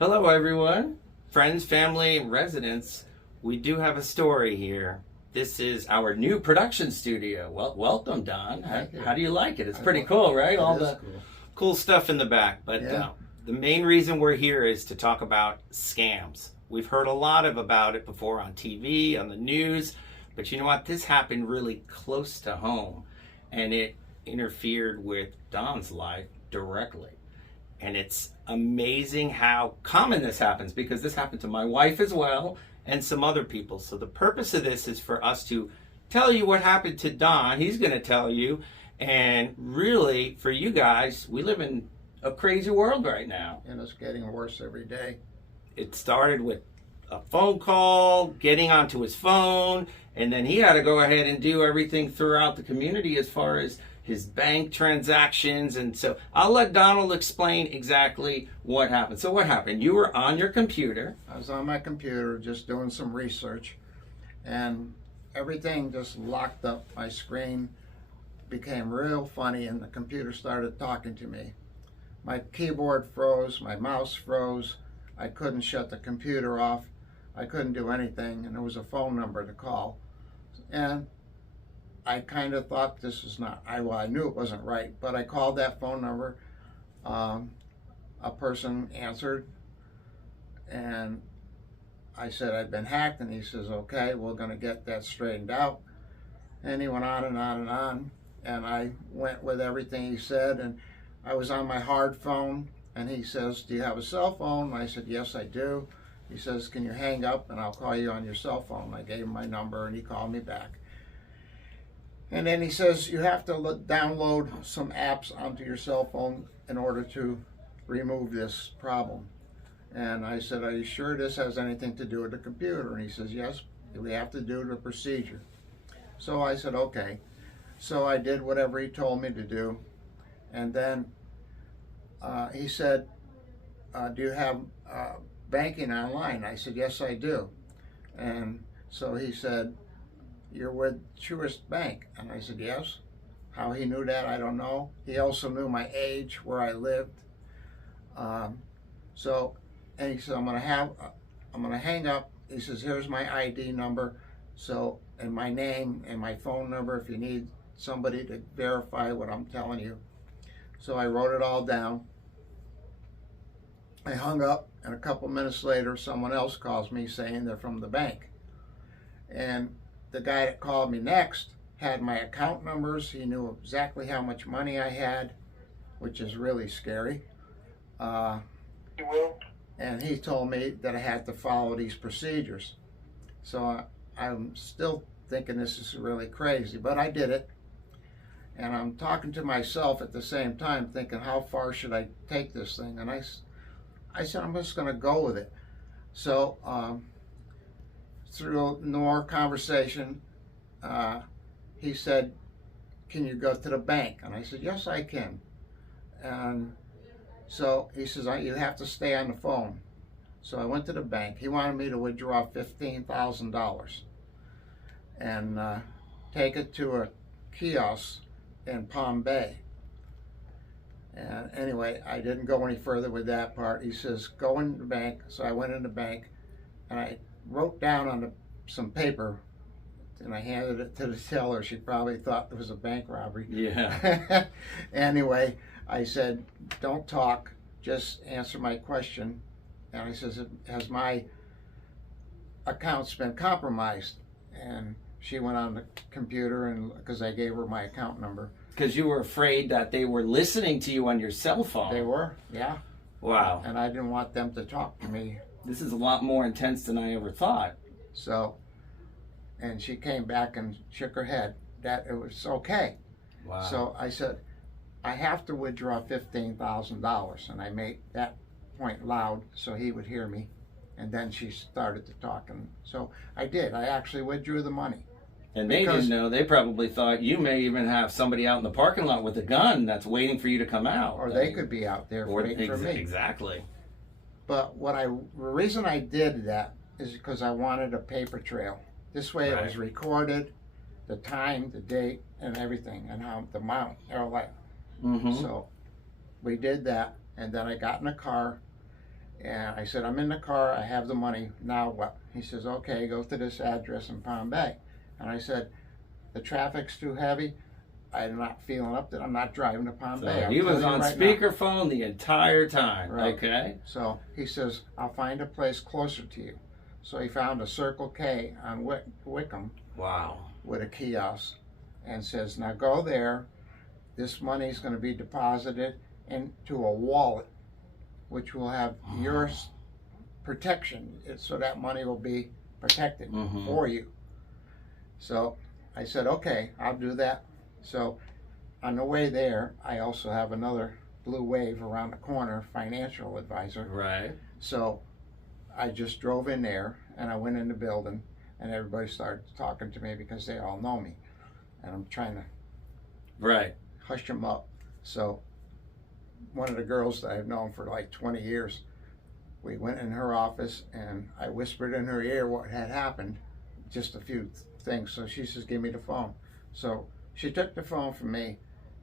Hello, everyone. Friends, family, and residents. We do have a story here. This is our new production studio. Well, welcome, Don. How do you like it? It's pretty cool, right? All the cool stuff in the back. But the main reason we're here is to talk about scams. We've heard a lot about it before on TV, on the news. But you know what? This happened really close to home. And it interfered with Don's life directly. And it's amazing how common this happens, because this happened to my wife as well and some other people. So the purpose of this is for us to tell you what happened to Don. He's going to tell you. And really, for you guys, we live in a crazy world right now. And it's getting worse every day. It started with a phone call, getting onto his phone, and then he had to go ahead and do everything throughout the community as far as his bank transactions. And so I'll let Donald explain exactly what happened. So what happened? You were on your computer. I was on my computer just doing some research, and everything just locked up. My screen became real funny, and the computer started talking to me. My keyboard froze, my mouse froze. I couldn't shut the computer off. I couldn't do anything, and there was a phone number to call. And I kind of thought this was not, I knew it wasn't right, but I called that phone number. A person answered, and I said I'd been hacked, and he says, okay, we're going to get that straightened out. And he went on and on and on, and I went with everything he said, and I was on my hard phone, and he says, do you have a cell phone? And I said, yes, I do. He says, can you hang up, and I'll call you on your cell phone. I gave him my number, and he called me back. And then he says, you have to download some apps onto your cell phone in order to remove this problem. And I said, are you sure this has anything to do with the computer? And he says, yes, we have to do the procedure. So I said, okay. So I did whatever he told me to do. And then he said, do you have banking online? I said, yes, I do. And so he said, you're with Truist Bank? And I said, yes. How he knew that, I don't know. He also knew my age, where I lived. And he said, I'm gonna hang up. He says, here's my ID number, so, and my name and my phone number if you need somebody to verify what I'm telling you. So I wrote it all down. I hung up, and a couple minutes later, someone else calls me saying they're from the bank. And the guy that called me next had my account numbers. He knew exactly how much money I had, which is really scary. And he told me that I had to follow these procedures. So I'm still thinking this is really crazy, but I did it. And I'm talking to myself at the same time, thinking, how far should I take this thing? And I said, I'm just going to go with it. So through more conversation, he said, can you go to the bank? And I said, yes, I can. And so he says, you have to stay on the phone. So I went to the bank. He wanted me to withdraw $15,000 and take it to a kiosk in Palm Bay. And anyway, I didn't go any further with that part. He says, go in the bank. So I went in the bank, and I wrote down on some paper, and I handed it to the teller. She probably thought it was a bank robbery. Yeah. Anyway, I said, don't talk, just answer my question. And I says, has my account's been compromised? And she went on the computer, and because I gave her my account number. Because you were afraid that they were listening to you on your cell phone. They were, yeah. Wow. And I didn't want them to talk to me. This is a lot more intense than I ever thought. So, and she came back and shook her head that it was okay. Wow. So I said, I have to withdraw $15,000, and I made that point loud so he would hear me. And then she started to talk, and so I did. I actually withdrew the money. And they didn't know. They probably thought you may even have somebody out in the parking lot with a gun that's waiting for you to come out. Or they could be out there waiting for me. Exactly. But the reason I did that is because I wanted a paper trail. This way it was recorded, the time, the date, and everything, and how the amount, So we did that, and then I got in a car, And I said, I'm in the car, I have the money, now what? He says, okay, go to this address in Palm Bay. And I said, the traffic's too heavy, I'm not feeling up to it, I'm not driving to Palm Bay. So he was on speakerphone the entire time, right. Okay? So he says, I'll find a place closer to you. So he found a Circle K on Wickham. Wow. With a kiosk, and says, now go there, this money is going to be deposited into a wallet, which will have your protection, so that money will be protected for you. So I said, okay, I'll do that. So on the way there, I also have another Blue Wave around the corner, financial advisor. Right. So I just drove in there, and I went in the building, and everybody started talking to me because they all know me. And I'm trying to hush them up. So one of the girls that I've known for like 20 years, we went in her office, and I whispered in her ear what had happened, just a few things. So she says, give me the phone. So she took the phone from me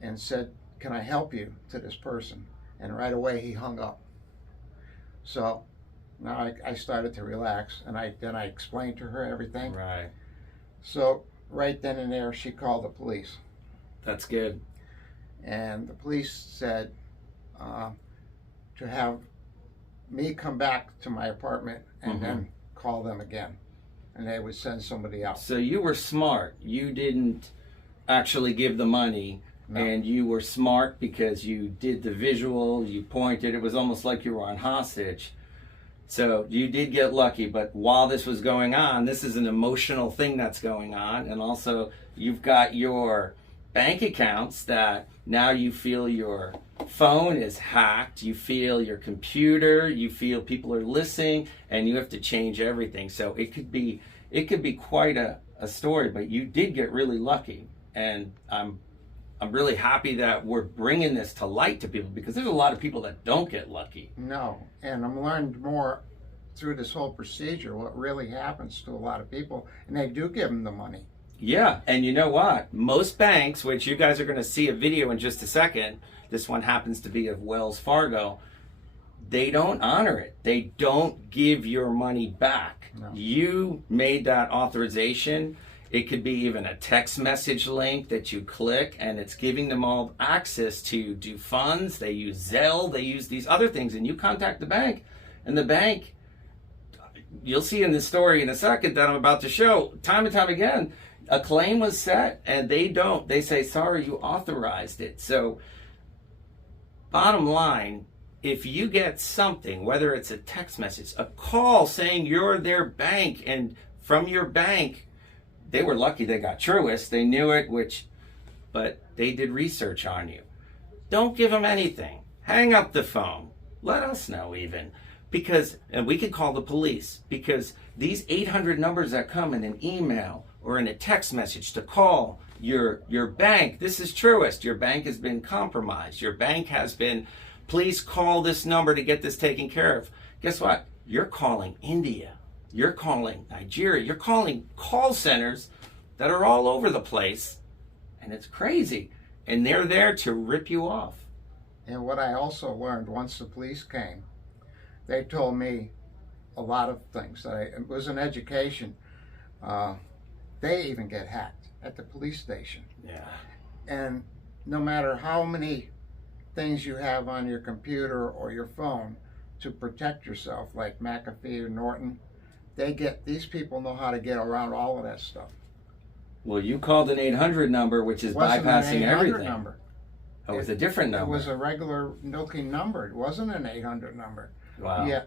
and said, can I help you, to this person? And right away he hung up. So now I started to relax, and then I explained to her everything. Right. So right then and there, she called the police. That's good. And the police said to have me come back to my apartment and then call them again, and they would send somebody else. So you were smart. You didn't actually give the money. No. And you were smart because you did the visual, you pointed. It was almost like you were on hostage. So you did get lucky, but while this was going on, this is an emotional thing that's going on. And also you've got your bank accounts that now you feel your phone is hacked, you feel your computer, you feel people are listening, and you have to change everything. So it could be quite a story, but you did get really lucky. And I'm really happy that we're bringing this to light to people, because there's a lot of people that don't get lucky. No, and I'm learned more through this whole procedure what really happens to a lot of people, and they do give them the money. Yeah, and you know what? Most banks, which you guys are going to see a video in just a second, this one happens to be of Wells Fargo, they don't honor it. They don't give your money back. No. You made that authorization. It could be even a text message link that you click, and it's giving them all access to do funds. They use Zelle, they use these other things, and you contact the bank, and the bank, you'll see in the story in a second that I'm about to show, time and time again, a claim was set, and they say, sorry, you authorized it. So bottom line, if you get something, whether it's a text message, a call saying you're their bank, and from your bank, they were lucky they got Truist. They knew it, but they did research on you. Don't give them anything. Hang up the phone. Let us know even. And we could call the police, because these 800 numbers that come in an email or in a text message to call your bank, this is Truist. Your bank has been compromised. Your bank has been, please call this number to get this taken care of. Guess what? You're calling India. You're calling Nigeria. You're calling call centers that are all over the place, and it's crazy. And they're there to rip you off. And what I also learned once the police came, they told me a lot of things. It was an education. They even get hacked at the police station. Yeah. And no matter how many things you have on your computer or your phone to protect yourself, like McAfee or Norton, these people know how to get around all of that stuff. Well, you called an 800 number, which is bypassing everything. Number. Oh, it was a different number. It was a regular looking number. It wasn't an 800 number. Wow. Yeah.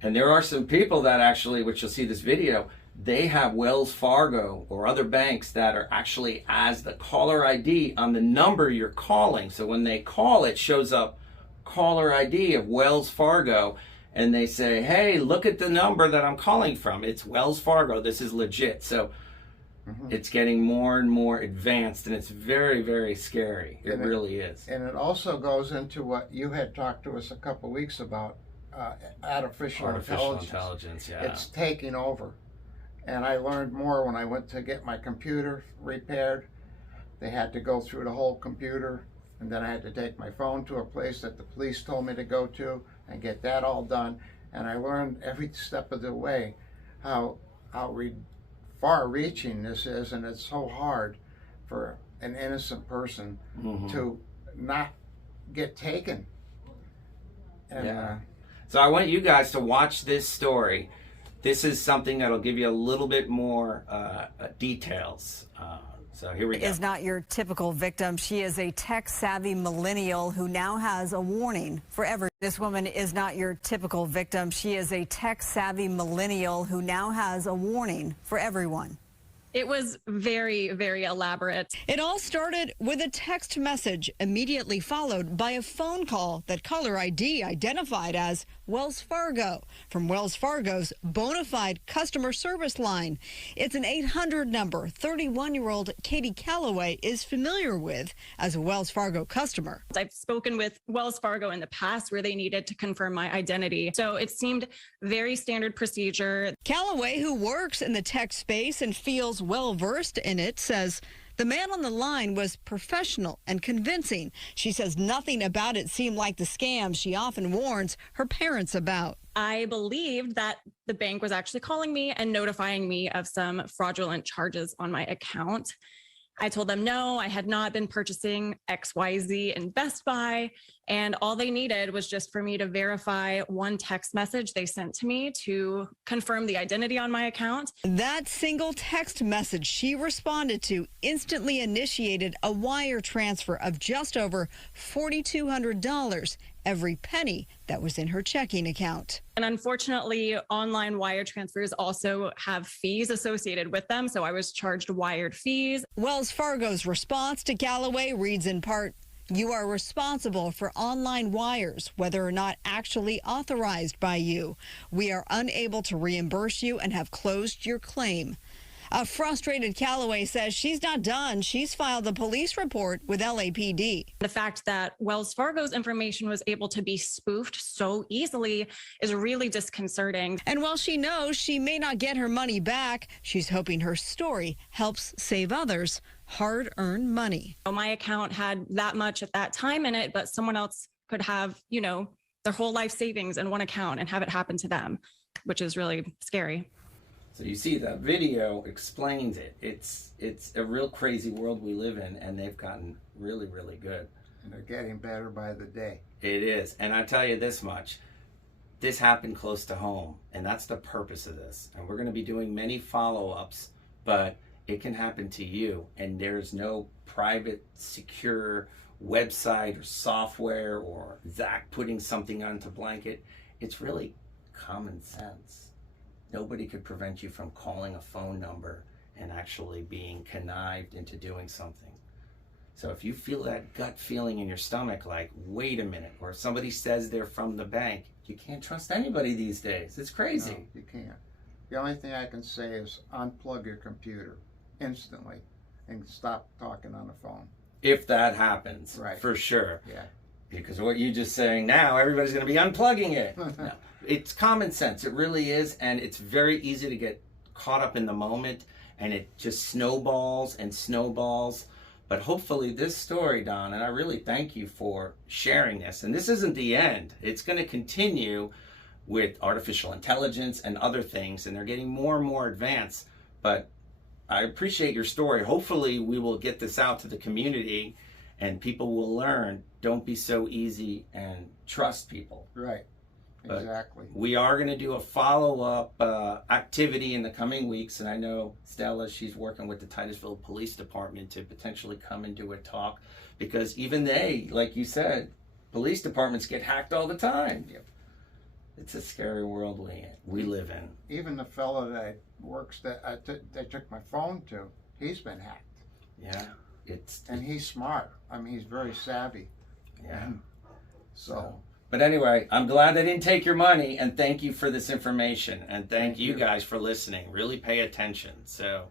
And there are some people that actually, which you'll see this video, they have Wells Fargo or other banks that are actually as the caller ID on the number you're calling. So when they call, it shows up caller ID of Wells Fargo. And they say, hey, look at the number that I'm calling from. It's Wells Fargo. This is legit. So it's getting more and more advanced, and it's very, very scary. It really is. And it also goes into what you had talked to us a couple of weeks about, artificial intelligence. Yeah. It's taking over. And I learned more when I went to get my computer repaired. They had to go through the whole computer, and then I had to take my phone to a place that the police told me to go to. and get that all done. And I learned every step of the way how far-reaching this is, and it's so hard for an innocent person to not get taken. And, so I want you guys to watch this story. This is something that'll give you a little bit more details. So here we go. Is not your typical victim. She is a tech-savvy millennial who now has a warning for everyone. This woman is not your typical victim. She is a tech-savvy millennial who now has a warning for everyone. It was very, very elaborate. It all started with a text message, immediately followed by a phone call that caller ID identified as Wells Fargo from Wells Fargo's bona fide customer service line. It's an 800 number 31-year-old Katie Calloway is familiar with as a Wells Fargo customer. I've spoken with Wells Fargo in the past where they needed to confirm my identity. So it seemed very standard procedure. Calloway, who works in the tech space and feels well versed in it, says the man on the line was professional and convincing. She says nothing about it seemed like the scam she often warns her parents about. I believed that the bank was actually calling me and notifying me of some fraudulent charges on my account. I told them no, I had not been purchasing XYZ in Best Buy, and all they needed was just for me to verify one text message they sent to me to confirm the identity on my account. That single text message she responded to instantly initiated a wire transfer of just over $4,200, every penny that was in her checking account. And unfortunately, online wire transfers also have fees associated with them, so I was charged wired fees. Wells Fargo's response to Calloway reads in part, "You are responsible for online wires, whether or not actually authorized by you. We are unable to reimburse you and have closed your claim." A frustrated Calloway says she's not done. She's filed a police report with LAPD. The fact that Wells Fargo's information was able to be spoofed so easily is really disconcerting. And while she knows she may not get her money back, she's hoping her story helps save others hard-earned money. My account had that much at that time in it, but someone else could have, their whole life savings in one account and have it happen to them, which is really scary. So you see that video explains it. It's a real crazy world we live in, and they've gotten really, really good. And they're getting better by the day. It is. And I tell you this much, this happened close to home, and that's the purpose of this. And we're going to be doing many follow-ups, but it can happen to you, and there's no private, secure website or software or Zach putting something onto blanket. It's really common sense. Nobody could prevent you from calling a phone number and actually being connived into doing something. So if you feel that gut feeling in your stomach like, wait a minute, or somebody says they're from the bank, you can't trust anybody these days. It's crazy. No, you can't. The only thing I can say is unplug your computer instantly and stop talking on the phone. If that happens, right. For sure. Yeah. Because what you're just saying now, everybody's going to be unplugging it. No. It's common sense. It really is. And it's very easy to get caught up in the moment, and it just snowballs and snowballs. But hopefully this story, Don, and I really thank you for sharing this. And this isn't the end. It's going to continue with artificial intelligence and other things, and they're getting more and more advanced. But I appreciate your story. Hopefully we will get this out to the community and people will learn, don't be so easy and trust people. Right. But exactly. We are going to do a follow-up activity in the coming weeks, and I know Stella, she's working with the Titusville Police Department to potentially come and do a talk, because even they, like you said, police departments get hacked all the time. Yep. It's a scary world we live in. Even the fellow that works that they took my phone to, he's been hacked. Yeah, and he's smart. I mean, he's very savvy. Yeah. So. But anyway, I'm glad they didn't take your money, and thank you for this information, and thank you guys for listening. Really pay attention. So,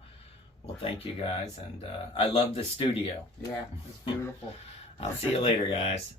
well, thank you guys, and I love the studio. Yeah, it's beautiful. I'll see you later, guys.